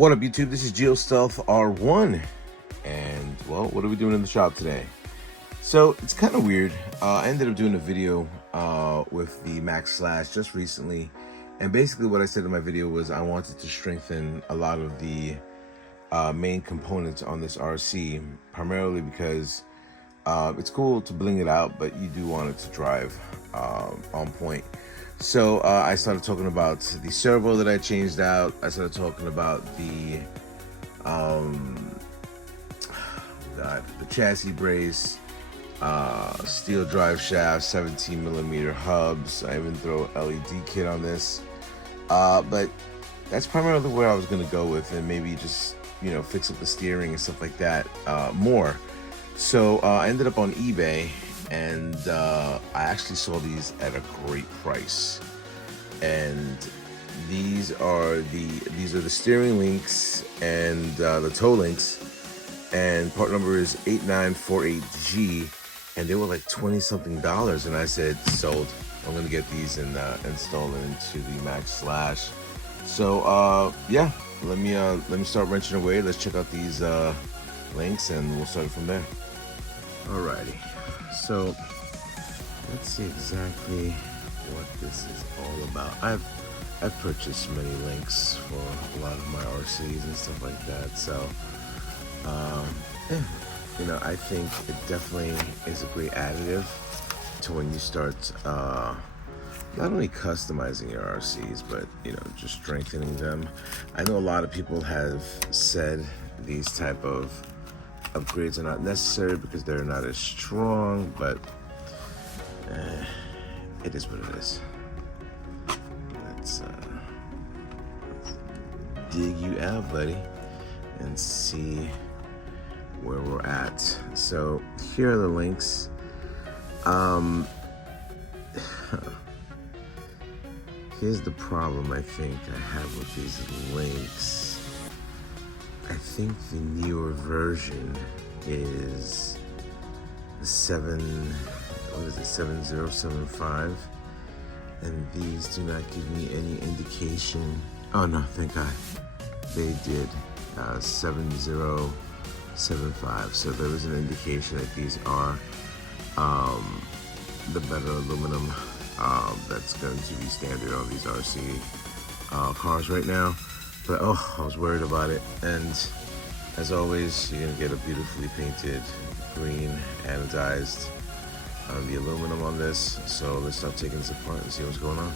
What up, YouTube? This is GeoStealth R1, and well, what are we doing in the shop today? So it's kind of weird. I ended up doing a video with the Maxx Slash just recently, and basically what I said in my video was I wanted to strengthen a lot of the main components on this RC, primarily because it's cool to bling it out, but you do want it to drive on point. So I started talking about the servo that I changed out. I started talking about the chassis brace, steel drive shaft, 17mm hubs. I even throw LED kit on this, but that's primarily where I was going to go with, and maybe just, you know, fix up the steering and stuff like that more. So I ended up on eBay, and I actually saw these at a great price. And these are the steering links and the toe links, and part number is 8948G, and they were like $20-something, and I said sold. I'm gonna get these and install them into the Maxx Slash. So yeah, let me start wrenching away. Let's check out these links, and we'll start it from there. Alrighty, so let's see exactly what this is all about. I've purchased many links for a lot of my RCs and stuff like that, so yeah, you know, I think it definitely is a great additive to when you start not only customizing your RCs, but, you know, just strengthening them. I know a lot of people have said these type of upgrades are not necessary because they're not as strong, but it is what it is. Let's dig you out, buddy, and see where we're at. So here are the links. Here's the problem I think I have with these links. I think the newer version is the 7075, and these do not give me any indication. Oh no, thank God, they did 7075. So there is an indication that these are the better aluminum that's going to be standard on these RC cars right now. But oh, I was worried about it. And as always, you're gonna get a beautifully painted green anodized on the aluminum on this. So let's start taking this apart and see what's going on.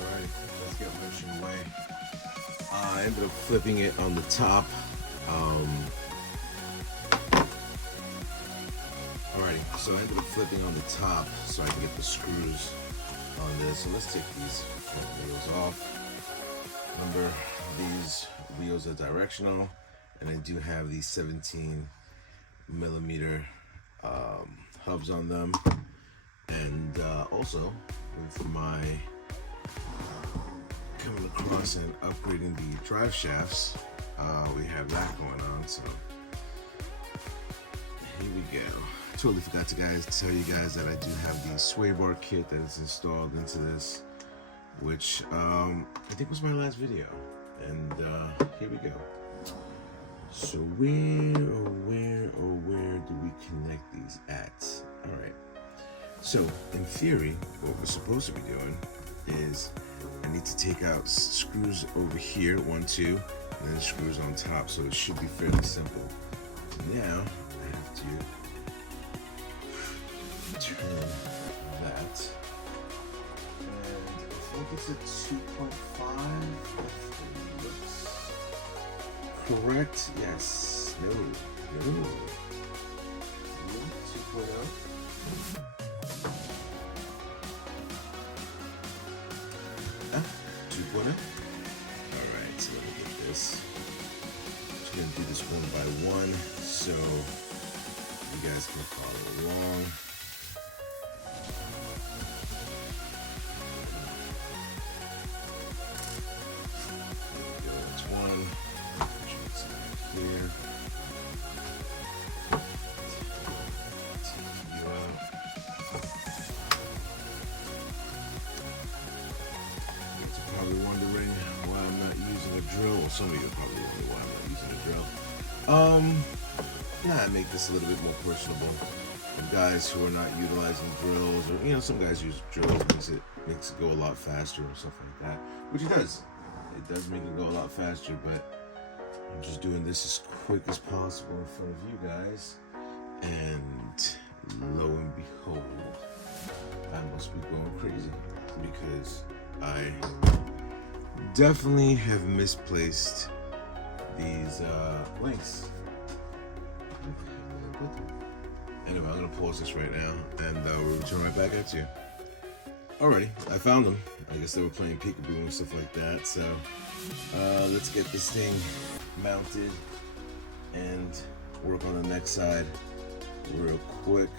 Alright, let's get wrenching away. I ended up flipping it on the top. Alrighty, so I ended up flipping on the top so I can get the screws on this. So let's take these front wheels off. Remember, these wheels are directional, and I do have these 17mm hubs on them. And also, with my coming across and upgrading the drive shafts, we have that going on. So here we go. Totally forgot to tell you guys that I do have the sway bar kit that is installed into this, which I think was my last video. And here we go. So where do we connect these at? All right. So in theory, what we're supposed to be doing is I need to take out screws over here, 1, 2, and then screws on top. So it should be fairly simple. Now I have to turn that. I think it's a 2.5. Looks correct. Yes. No. 2.0. Ah, 2.0. Alright, so let me get this. Just gonna do this one by one so you guys can follow along. some of you are probably wondering why I'm not using a drill. I make this a little bit more personable. For guys who are not utilizing drills, or some guys use drills, makes it go a lot faster and stuff like that, which it does. It does make it go a lot faster, but I'm just doing this as quick as possible in front of you guys, and lo and behold, I must be going crazy because I definitely have misplaced these links. Anyway, I'm gonna pause this right now, and we'll return right back at you. Alrighty, I found them. I guess they were playing peekaboo and stuff like that. So let's get this thing mounted and work on the next side real quick.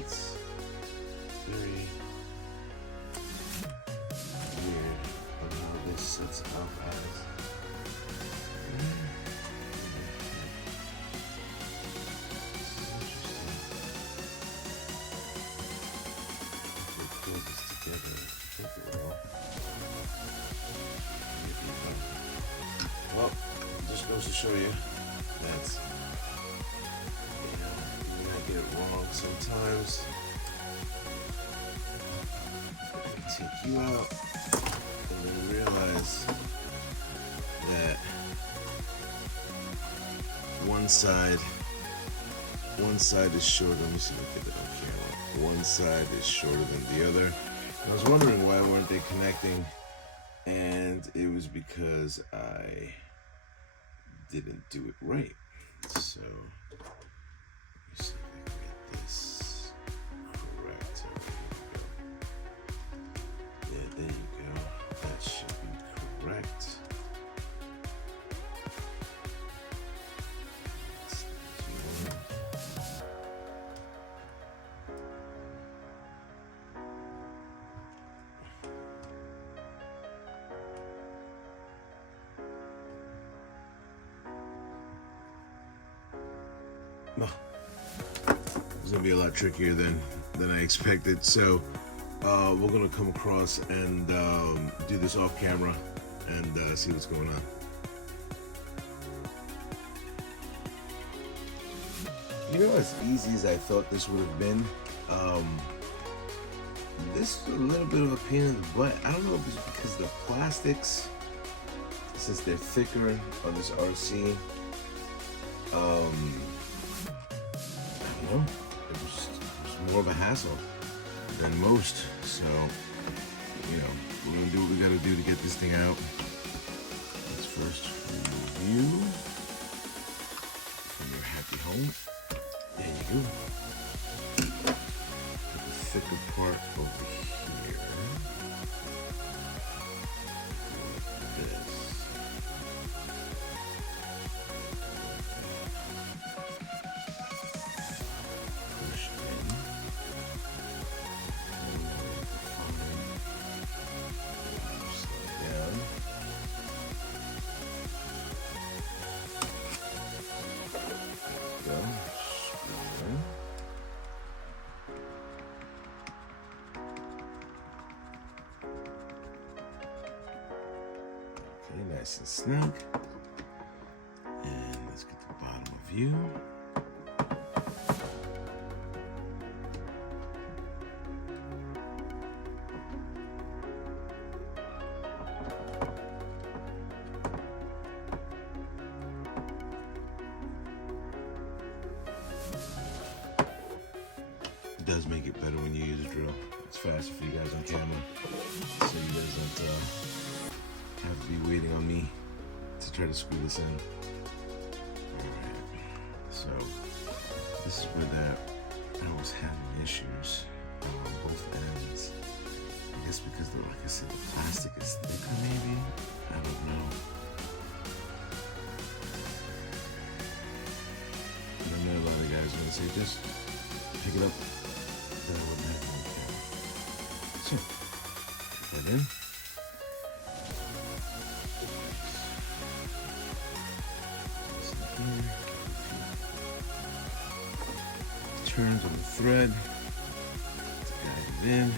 It's very weird of how this sets up as. Well, just goes to show you that you might get it wrong sometimes. Take you out and then realize that one side is shorter. Let me see if I get it on camera. One side is shorter than the other. And I was wondering why weren't they connecting, and it was because I didn't do it right. So let me see if I can get this correct. Yeah, there you go. That should be correct. No, it's gonna be a lot trickier than I expected. So we're gonna come across and do this off camera and see what's going on. As easy as I thought this would have been, this is a little bit of a pain in the butt. I don't know if it's because the plastics, since they're thicker on this RC, it was more of a hassle than most. So, we're gonna do what we gotta do to get this thing out. Let's first review from your happy home. There you go. Put the thicker part over here. This. Nice and snug. And let's get the bottom of you. It does make it better when you use a drill. It's faster for you guys on camera, so you guys don't have to be waiting on me to try to screw this in. Alright, so this is where I was having issues on both ends. I guess because, like I said, the plastic is thicker maybe? I don't know. And I know a lot of guys are going to say, just pick it up. Then I wouldn't have it on camera. So, put that in. Turns on the thread to guide it in.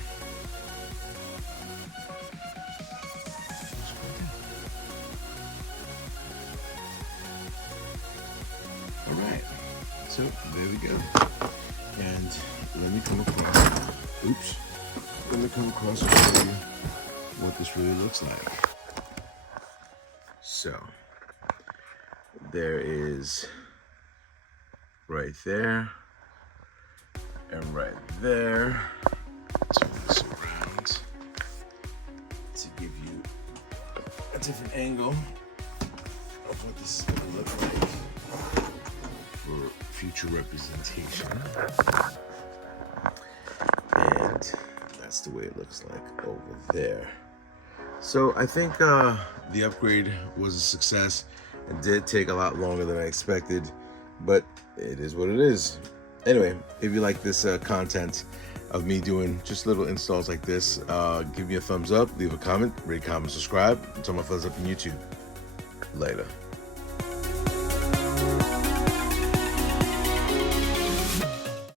So there we go. And let me come across, let me come across and show you what this really looks like. So there is right there and right there. Turn this around to give you a different angle of what this is going to look like for future representation. And that's the way it looks like over there. So I think the upgrade was a success. It did take a lot longer than I expected, but it is what it is. Anyway, if you like this content of me doing just little installs like this, give me a thumbs up, leave a comment, rate, comment, subscribe, and turn my thumbs up on YouTube. Later.